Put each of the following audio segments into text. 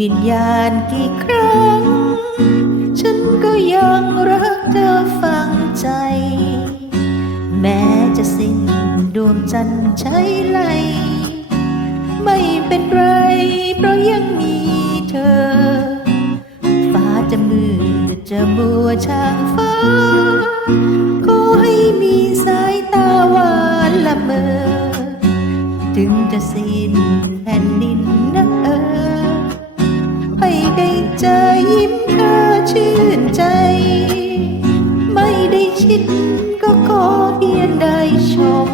วิญญาณกี่ครั้ง ฉันก็ยังรักเธอฝังใจ แม้จะสิ้นดวงจันทร์ใช้ไหล ไม่เป็นไร เพราะยังมีเธอ ฟ้าจะมืดจะมัวช่างฟ้า ขอให้มีสายตาหวานละเมอ ถึงจะสิ้นแผ่นดินนะเออ ให้ได้เจอยิ้มเธอชื่นใจ ไม่ได้ชิดก็ขอเพียงได้ชม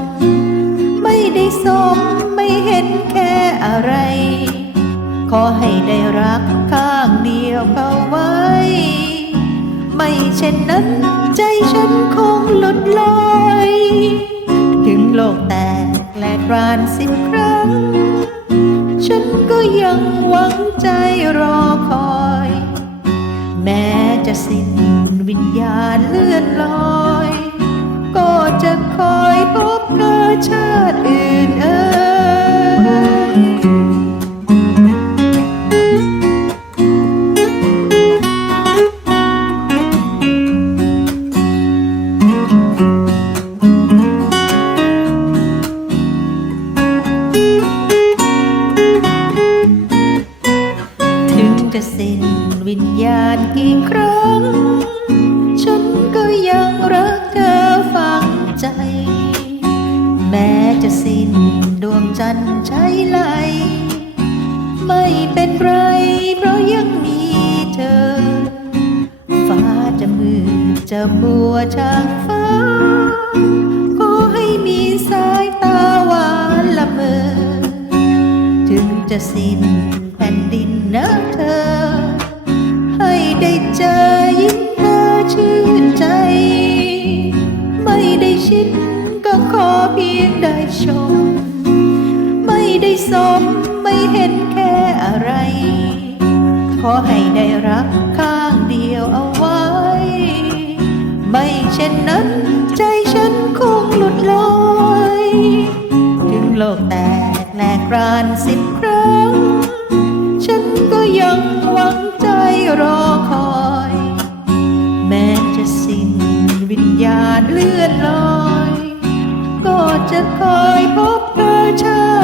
ไม่ได้สมไม่เห็นแค่อะไร ขอให้ได้รักข้างเดียวเข้าไว้ ไม่เช่นนั้นใจฉันคงหลุดลอย ถึงโลกแตกแหลกรานสิบครั้ง ยังหวังใจรอคอย แม้จะสิ้นวิญญาณเลื่อนลอย จะสิ้นวิญญาณกี่ครั้ง ฉันก็ยังรักเธอฝังใจ แม้จะสิ้นดวงจันทร์ใช้ไหล ไม่เป็นไร เพราะยังมีเธอ ฟ้าจะมืดจะมัวช่างฟ้า ขอให้มีสายตาหวานละเมอ ถึงจะสิ้นแผ่นดิน ชม ไม่ได้สมไม่เห็นแค่อะไร ขอให้ได้รักข้างเดียวเอาไว้ ไม่เช่นนั้นใจฉันคงหลุดลอยถึงโลกแตกแหลกรานสิบครั้ง ฉันก็ยังหวังใจรอค จะคอยพบเธอชาติอื่